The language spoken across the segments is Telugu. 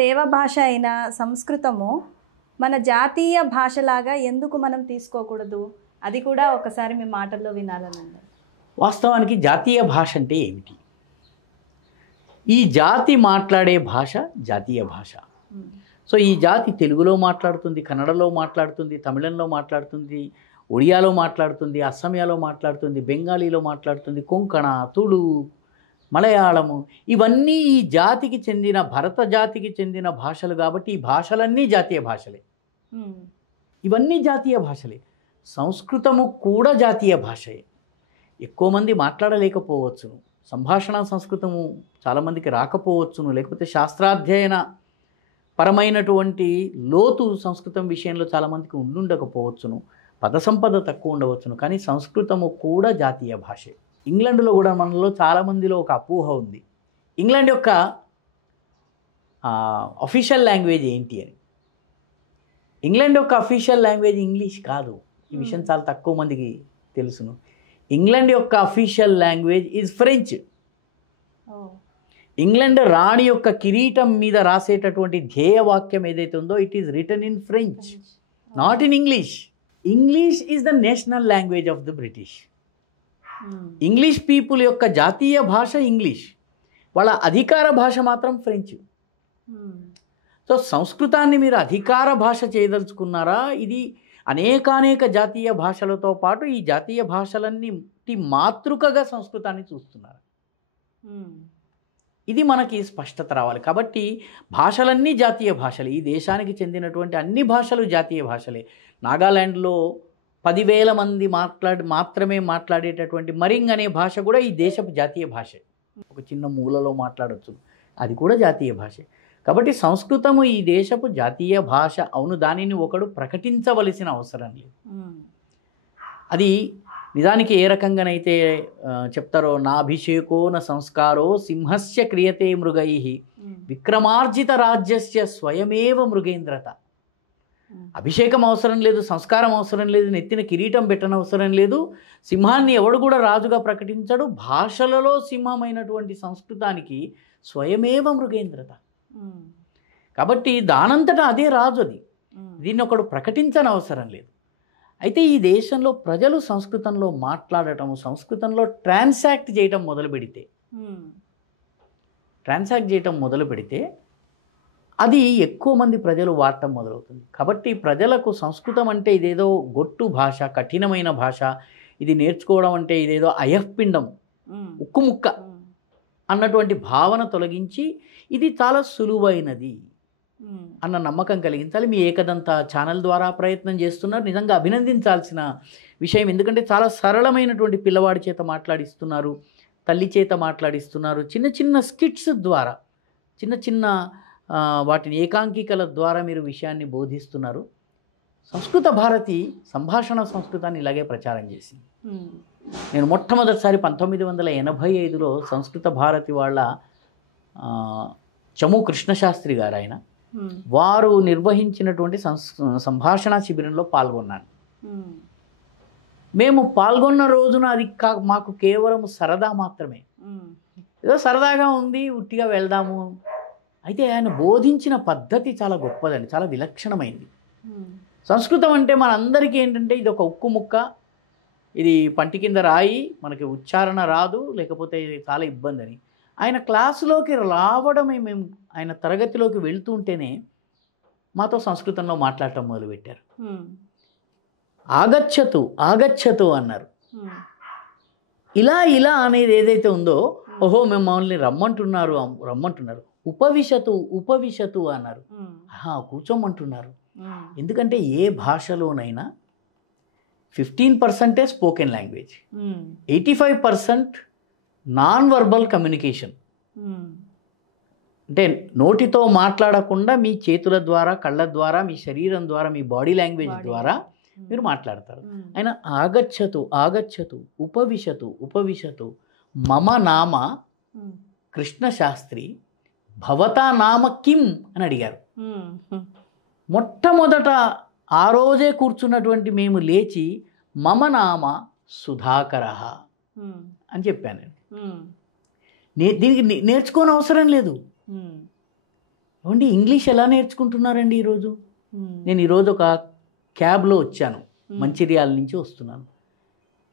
దేవభాష అయిన సంస్కృతము మన జాతీయ భాషలాగా ఎందుకు మనం తీసుకోకూడదు? అది కూడా ఒకసారి మీ మాటల్లో వినాలనండి. వాస్తవానికి జాతీయ భాష అంటే ఏమిటి? ఈ జాతి మాట్లాడే భాష జాతీయ భాష. సో ఈ జాతి తెలుగులో మాట్లాడుతుంది, కన్నడలో మాట్లాడుతుంది, తమిళంలో మాట్లాడుతుంది, ఒడియాలో మాట్లాడుతుంది, అస్సామియాలో మాట్లాడుతుంది, బెంగాలీలో మాట్లాడుతుంది, కొంకణ, తుళు, మలయాళము, ఇవన్నీ ఈ జాతికి చెందిన భరత జాతికి చెందిన భాషలు. కాబట్టి ఈ భాషలన్నీ జాతీయ భాషలే. ఇవన్నీ జాతీయ భాషలే. సంస్కృతము కూడా జాతీయ భాషయే. ఎక్కువ మంది మాట్లాడలేకపోవచ్చును, సంభాషణ సంస్కృతము చాలామందికి రాకపోవచ్చును, లేకపోతే శాస్త్రాధ్యయన పరమైనటువంటి లోతు సంస్కృతం విషయంలో చాలామందికి ఉండుండకపోవచ్చును, పద సంపద తక్కువ ఉండవచ్చును. కానీ సంస్కృతము కూడా జాతీయ భాషే. ఇంగ్లాండ్లో కూడా మనలో చాలామందిలో ఒక అపోహ ఉంది, ఇంగ్లాండ్ యొక్క అఫీషియల్ లాంగ్వేజ్ ఏంటి అని. ఇంగ్లాండ్ యొక్క అఫీషియల్ లాంగ్వేజ్ ఇంగ్లీష్ కాదు. ఈ విషయం చాలా తక్కువ మందికి తెలుసును. ఇంగ్లాండ్ యొక్క official language is French. England రాణి యొక్క కిరీటం మీద రాసేటటువంటి ధ్యేయవాక్యం ఏదైతే ఉందో it is written in French, not in English. English is the national language of the British. English people యొక్క జాతీయ భాష ఇంగ్లీష్, వాళ్ళ అధికార భాష మాత్రం ఫ్రెంచ్. సో సంస్కృతాన్ని మీరు అధికార భాష చేయదలుచుకున్నారా? ఇది అనేకానేక జాతీయ భాషలతో పాటు ఈ జాతీయ భాషలన్నీ మాతృకగా సంస్కృతాన్ని చూస్తున్నారు. ఇది మనకి స్పష్టత రావాలి. కాబట్టి భాషలన్నీ జాతీయ భాషలే. ఈ దేశానికి చెందినటువంటి అన్ని భాషలు జాతీయ భాషలే. నాగాల్యాండ్లో 10,000 మంది మాత్రమే మాట్లాడేటటువంటి మరింగ్ అనే భాష కూడా ఈ దేశపు జాతీయ భాషే. ఒక చిన్న మూలలో మాట్లాడవచ్చు, అది కూడా జాతీయ భాషే. కాబట్టి సంస్కృతము ఈ దేశపు జాతీయ భాష అవును, దానిని ఒకడు ప్రకటించవలసిన అవసరం లేదు. అది నిజానికి ఏ రకంగానైతే చెప్తారో, నాభిషేకో న సంస్కారో సింహస్య క్రియతే మృగై విక్రమార్జిత రాజ్యస్య స్వయమేవ మృగేంద్రత. అభిషేకం అవసరం లేదు, సంస్కారం అవసరం లేదు, నెత్తిన కిరీటం పెట్టనవసరం లేదు. సింహాన్ని ఎవడు కూడా రాజుగా ప్రకటించడు. భాషలలో సింహమైనటువంటి సంస్కృతానికి స్వయమేవ మృగేంద్రత. కాబట్టి దానంతటా అదే రాజు. అది దీన్ని ఒకడు ప్రకటించని అవసరం లేదు. అయితే ఈ దేశంలో ప్రజలు సంస్కృతంలో మాట్లాడటము, సంస్కృతంలో ట్రాన్సాక్ట్ చేయటం మొదలు పెడితే అది ఎక్కువ మంది ప్రజలు వాడటం మొదలవుతుంది. కాబట్టి ప్రజలకు సంస్కృతం అంటే ఇదేదో గొట్టు భాష, కఠినమైన భాష, ఇది నేర్చుకోవడం అంటే ఇదేదో అయఃపిండం, ఉక్కుముక్క అన్నటువంటి భావన తొలగించి ఇది చాలా సులువైనది అన్న నమ్మకం కలిగించాలి. మీ ఏకదంత ఛానల్ ద్వారా ప్రయత్నం చేస్తున్నారు, నిజంగా అభినందించాల్సిన విషయం. ఎందుకంటే చాలా సరళమైనటువంటి పిల్లవాడి చేత మాట్లాడిస్తున్నారు, తల్లి చేత మాట్లాడిస్తున్నారు. చిన్న చిన్న స్కిట్స్ ద్వారా, చిన్న చిన్న వాటిని ఏకాంకికల ద్వారా మీరు విషయాన్ని బోధిస్తున్నారు. సంస్కృత భారతి సంభాషణ సంస్కృతాన్ని ఇలాగే ప్రచారం చేసింది. నేను మొట్టమొదటిసారి 1985లో సంస్కృత భారతి వాళ్ళ చము కృష్ణశాస్త్రి గారు, ఆయన వారు నిర్వహించినటువంటి సంభాషణ శిబిరంలో పాల్గొన్నాను. మేము పాల్గొన్న రోజున అది మాకు కేవలం సరదా మాత్రమే, ఏదో సరదాగా ఉంది, ఉట్టిగా వెళ్దాము. అయితే ఆయన బోధించిన పద్ధతి చాలా గొప్పదండి, చాలా విలక్షణమైంది. సంస్కృతం అంటే మనందరికీ ఏంటంటే ఇది ఒక ఉక్కు ముక్క, ఇది పంటి కింద రాయి, మనకి ఉచ్చారణ రాదు, లేకపోతే చాలా ఇబ్బంది అని. ఆయన క్లాసులోకి రావడమే, మేము ఆయన తరగతిలోకి వెళ్తుంటేనే మాతో సంస్కృతంలో మాట్లాడటం మొదలుపెట్టారు. ఆగచ్చతు ఆగచ్చతు అన్నారు. ఇలా అనేది ఏదైతే ఉందో, ఓహో మిమ్మల్ని రమ్మంటున్నారు. ఉపవిశతు అన్నారు. కూర్చోమంటున్నారు. ఎందుకంటే ఏ భాషలోనైనా 15% spoken language, 85% non verbal communication. అంటే నోటితో మాట్లాడకుండా మీ చేతుల ద్వారా, కళ్ళ ద్వారా, మీ శరీరం ద్వారా, మీ బాడీ లాంగ్వేజ్ ద్వారా మీరు మాట్లాడతారు. ఆయన ఆగచ్చతు ఉపవిశతు మమ నామ కృష్ణశాస్త్రి భవతా నామ కిం అని అడిగారు. మొట్టమొదట ఆ రోజే కూర్చున్నటువంటి మేము లేచి మమ నామ సుధాకర అని చెప్పాను. దీనికి నేర్చుకోని అవసరం లేదు. ఏమండి ఇంగ్లీష్ ఎలా నేర్చుకుంటున్నారండి ఈరోజు? ఉమ్. నేను ఈరోజు ఒక క్యాబ్లో వచ్చాను, మంచిర్యాల నుంచి వస్తున్నాను.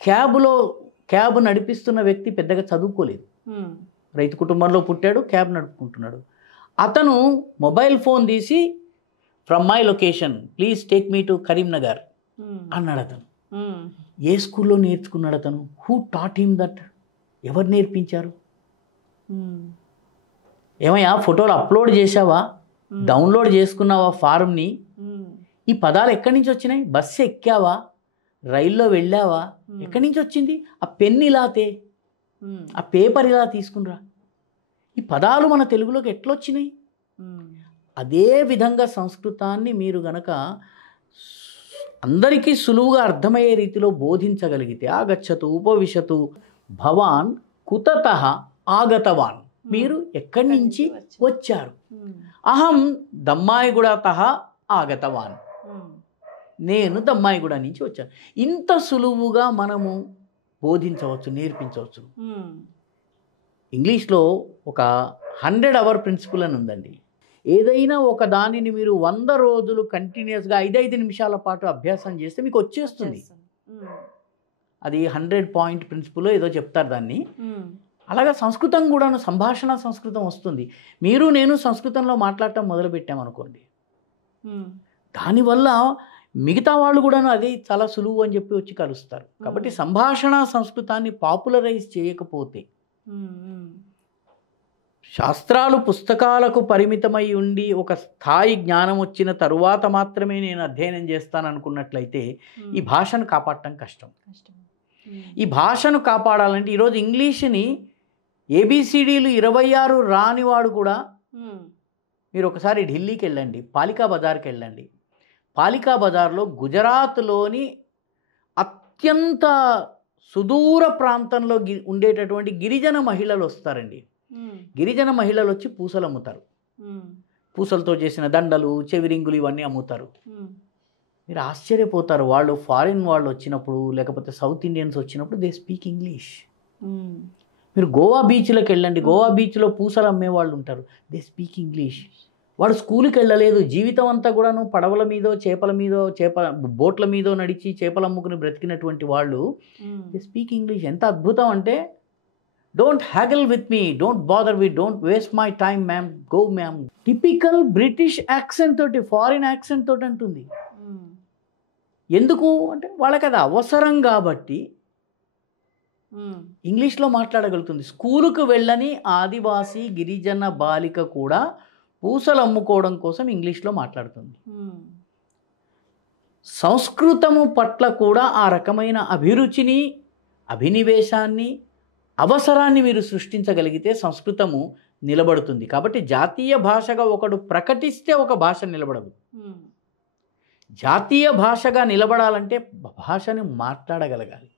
క్యాబ్ నడిపిస్తున్న వ్యక్తి పెద్దగా చదువుకోలేదు, ఉమ్. రైతు కుటుంబంలో పుట్టాడు, క్యాబ్ నడుపుకుంటున్నాడు. అతను మొబైల్ ఫోన్ తీసి from my location please take me to Karimnagar um. అన్నాడు అతను. ఉమ్. ఏ స్కూల్లో నేర్చుకున్నాడు అతను? Who taught him that? ఎవరు నేర్పించారు? ఉమ్. ఏమయ్యా ఫోటోలు అప్లోడ్ చేసావా, డౌన్లోడ్ చేసుకున్నావా ఫారంని? ఉమ్. ఈ పదాలు ఎక్కడి నుంచి వచ్చినాయి? బస్సు ఎక్కావా, రైల్లో వెళ్ళావా, ఎక్కడి నుంచి వచ్చింది? ఆ పెన్ ఇలాతే, ఉమ్. ఆ పేపర్ ఇలా తీసుకునిరా. ఈ పదాలు మన తెలుగులోకి ఎట్లొచ్చినాయి? ఉమ్. అదే విధంగా సంస్కృతాన్ని మీరు గనక అందరికీ సులువుగా అర్థమయ్యే రీతిలో బోధించగలిగితే, ఆగచ్చతు ఉపవిశతు భవాన్ కుతతః ఆగతవాన్, మీరు ఎక్కడి నుంచి వచ్చారు? ఉమ్. అహం దమ్మాయిగూడతః ఆగతవాన్, ఉమ్. నేను దమ్మాయిగూడ నుంచి వచ్చాను. ఇంత సులువుగా మనము బోధించవచ్చు, నేర్పించవచ్చు. ఉమ్. ఇంగ్లీష్లో ఒక 100 అవర్ ప్రిన్సిపల్ అని ఉందండి. ఏదైనా ఒక దానిని మీరు 100 రోజులు కంటిన్యూస్గా 5 నిమిషాల పాటు అభ్యాసం చేస్తే మీకు వచ్చేస్తుంది. ఉమ్. అది 100 పాయింట్ ప్రిన్సిపల్ ఏదో చెప్తారు దాన్ని. ఉమ్. అలాగా సంస్కృతం కూడాను, సంభాషణ సంస్కృతం వస్తుంది. మీరు నేను సంస్కృతంలో మాట్లాడటం మొదలుపెట్టామనుకోండి, ఉమ్. దానివల్ల మిగతా వాళ్ళు కూడాను అది చాలా సులువు అని చెప్పి వచ్చి కలుస్తారు. కాబట్టి సంభాషణ సంస్కృతాన్ని పాపులరైజ్ చేయకపోతే, ఉమ్. శాస్త్రాలు పుస్తకాలకు పరిమితమై ఉండి ఒక స్థాయి జ్ఞానం వచ్చిన తరువాత మాత్రమే నేను అధ్యయనం చేస్తాను అనుకున్నట్లయితే ఈ భాషను కాపాడటం కష్టం. కష్టం. ఈ భాషను కాపాడాలంటే ఈరోజు ఇంగ్లీష్ని ఏబిసిడీలు 26 రానివాడు కూడా, ఉమ్. మీరు ఒకసారి ఢిల్లీకి వెళ్ళండి, పాలికా బజార్కి వెళ్ళండి. పాలికా బజార్లో గుజరాత్లోని అత్యంత సుదూర ప్రాంతంలో ఉండేటటువంటి గిరిజన మహిళలు వస్తారండి. ఉమ్. గిరిజన మహిళలు వచ్చి పూసలు అమ్ముతారు. ఉమ్. పూసలతో చేసిన దండలు, చెవిరింగులు ఇవన్నీ అమ్ముతారు. ఉమ్. మీరు ఆశ్చర్యపోతారు. వాళ్ళు ఫారిన్ వాళ్ళు వచ్చినప్పుడు, లేకపోతే సౌత్ ఇండియన్స్ వచ్చినప్పుడు దే స్పీక్ ఇంగ్లీష్. ఉమ్. మీరు గోవా బీచ్లోకి వెళ్ళండి, గోవా బీచ్లో పూసలు అమ్మే వాళ్ళు ఉంటారు, దే స్పీక్ ఇంగ్లీష్. వాడు స్కూల్కి వెళ్ళలేదు, జీవితం అంతా కూడాను పడవల మీదో బోట్ల మీదో నడిచి చేపలు అమ్ముకుని బ్రతికినటువంటి వాళ్ళు దే స్పీక్ ఇంగ్లీష్. ఎంత అద్భుతం అంటే, don't haggle with me, don't bother with, don't waste my time ma'am, go ma'am. Typical British accent తోటి, ఫారిన్ యాక్సెంట్ తోటి అంటుంది. ఎందుకు అంటే వాళ్ళకి అది అవసరం కాబట్టి ఇంగ్లీష్లో మాట్లాడగలుగుతుంది. స్కూలుకు వెళ్ళని ఆదివాసీ గిరిజన బాలిక కూడా పూసలు అమ్ముకోవడం కోసం ఇంగ్లీష్లో మాట్లాడుతుంది. సంస్కృతము పట్ల కూడా ఆ రకమైన అభిరుచిని, అభినివేశాన్ని, అవసరాన్ని మీరు సృష్టించగలిగితే సంస్కృతము నిలబడుతుంది. కాబట్టి జాతీయ భాషగా ఒకడు ప్రకటిస్తే ఒక భాష నిలబడదు. జాతీయ భాషగా నిలబడాలంటే భాషని మాట్లాడగలగాలి,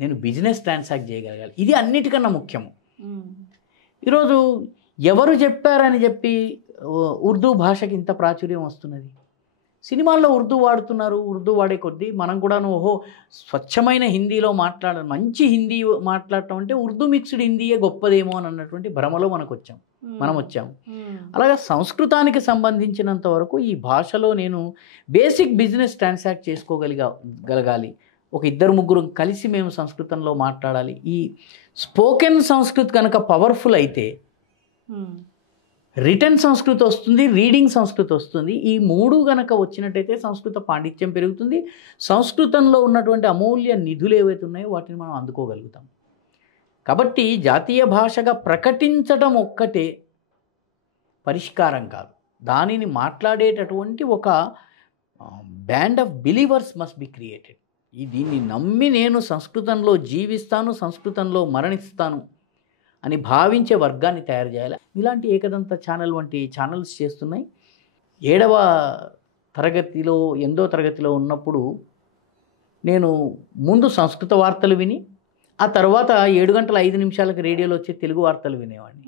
నేను బిజినెస్ ట్రాన్సాక్ట్ చేయగలగాలి. ఇది అన్నిటికన్నా ముఖ్యము. ఈరోజు ఎవరు చెప్పారని చెప్పి ఉర్దూ భాషకి ఇంత ప్రాచుర్యం వస్తున్నది. సినిమాల్లో ఉర్దూ వాడుతున్నారు. ఉర్దూ వాడే కొద్దీ మనం కూడాను ఓహో స్వచ్ఛమైన హిందీలో మంచి హిందీ మాట్లాడటం అంటే ఉర్దూ మిక్స్డ్ హిందీయే గొప్పదేమో అని అన్నటువంటి భ్రమలో మనం వచ్చాము. అలాగే సంస్కృతానికి సంబంధించినంత వరకు ఈ భాషలో నేను బేసిక్ బిజినెస్ ట్రాన్సాక్ట్ చేసుకోగలగాలి. ఒక 2-3 కలిసి మేము సంస్కృతంలో మాట్లాడాలి. ఈ స్పోకెన్ సంస్కృత్ కనుక పవర్ఫుల్ అయితే రిటర్న్ సంస్కృతి వస్తుంది, రీడింగ్ సంస్కృతి వస్తుంది. ఈ 3 గనక వచ్చినట్టయితే సంస్కృత పాండిత్యం పెరుగుతుంది. సంస్కృతంలో ఉన్నటువంటి అమూల్య నిధులు ఏవైతే ఉన్నాయో వాటిని మనం అందుకోగలుగుతాం. కాబట్టి జాతీయ భాషగా ప్రకటించడం ఒక్కటే పరిష్కారం కాదు. దానిని మాట్లాడేటటువంటి ఒక band of believers must be created. దీన్ని నమ్మి నేను సంస్కృతంలో జీవిస్తాను, సంస్కృతంలో మరణిస్తాను అని భావించే వర్గాన్ని తయారు చేయాలి. ఇలాంటి ఏకదంత ఛానల్ వంటి ఛానల్స్ చేస్తున్నాయి. 7వ తరగతిలో 8వ తరగతిలో ఉన్నప్పుడు నేను ముందు సంస్కృత వార్తలు విని, ఆ తర్వాత 7:05 రేడియోలో వచ్చే తెలుగు వార్తలు వినేవాడిని.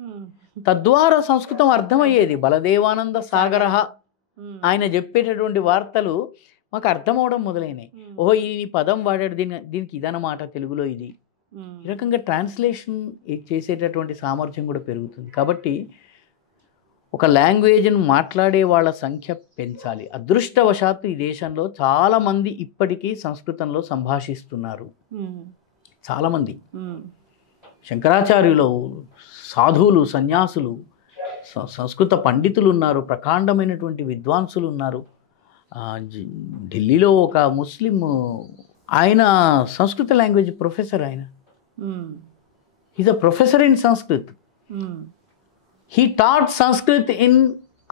తద్వారా సంస్కృతం అర్థమయ్యేది. బలదేవానంద సాగర ఆయన చెప్పేటటువంటి వార్తలు మాకు అర్థమవడం మొదలైనాయి. ఓహో ఈ పదం వాడాడు, దీనికి ఇదన్నమాట తెలుగులో ఇది. ఈ రకంగా ట్రాన్స్లేషన్ చేసేటటువంటి సామర్థ్యం కూడా పెరుగుతుంది. కాబట్టి ఒక లాంగ్వేజ్ను మాట్లాడే వాళ్ళ సంఖ్య పెంచాలి. అదృష్టవశాత్తు ఈ దేశంలో చాలామంది ఇప్పటికీ సంస్కృతంలో సంభాషిస్తున్నారు. చాలామంది శంకరాచార్యులు, సాధువులు, సన్యాసులు, సంస్కృత పండితులు ఉన్నారు, ప్రకాండమైనటువంటి విద్వాంసులు ఉన్నారు. ఢిల్లీలో ఒక ముస్లిం, ఆయన సంస్కృత లాంగ్వేజ్ ప్రొఫెసర్. ఆయన is a professor in Sanskrit. He taught Sanskrit in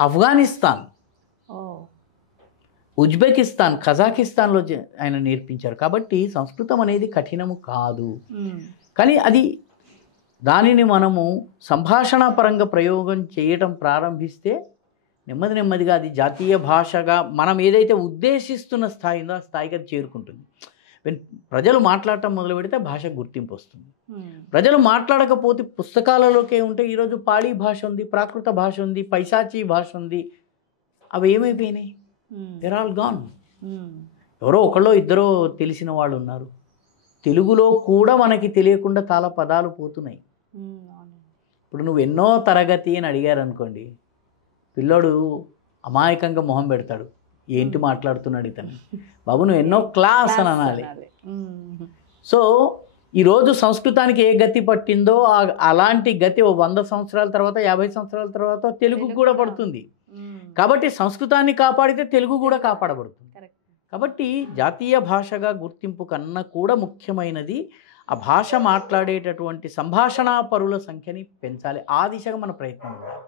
Afghanistan, Uzbekistan, కజాకిస్తాన్లో ఆయన నేర్పించారు. కాబట్టి సంస్కృతం అనేది కఠినము కాదు, కానీ దానిని మనము సంభాషణ పరంగా ప్రయోగం చేయటం ప్రారంభిస్తే నెమ్మది నెమ్మదిగా అది జాతీయ భాషగా మనం ఏదైతే ఉద్దేశిస్తున్న స్థాయి ఉందో ఆ స్థాయికి అది చేరుకుంటుంది. ప్రజలు మాట్లాడటం మొదలు పెడితే భాషకు గుర్తింపు వస్తుంది. ప్రజలు మాట్లాడకపోతే పుస్తకాలలోకే ఉంటే ఈరోజు పాళీ భాష ఉంది, ప్రాకృత భాష ఉంది, పైశాచీ భాష ఉంది, అవి ఏమైపోయినాయి? There all gone. ఎవరో ఒకళ్ళో ఇద్దరో తెలిసిన వాళ్ళు ఉన్నారు. తెలుగులో కూడా మనకి తెలియకుండా చాలా పదాలు పోతున్నాయి. ఇప్పుడు నువ్వు ఎన్నో తరగతి అని అడిగారు అనుకోండి, పిల్లోడు అమాయకంగా మొహం పెడతాడు, ఏంటి మాట్లాడుతున్నాడు ఇతను, బాబు నువ్వు ఎన్నో క్లాస్ అని అనాలి. సో ఈరోజు సంస్కృతానికి ఏ గతి పట్టిందో అలాంటి గతి 100 సంవత్సరాల తర్వాత, 50 సంవత్సరాల తర్వాత తెలుగు కూడా పడుతుంది. కాబట్టి సంస్కృతాన్ని కాపాడితే తెలుగు కూడా కాపాడబడుతుంది. కాబట్టి జాతీయ భాషగా గుర్తింపు కన్నా కూడా ముఖ్యమైనది ఆ భాష మాట్లాడేటటువంటి సంభాషణా పరుల సంఖ్యని పెంచాలి. ఆ దిశగా మన ప్రయత్నం ఉండాలి.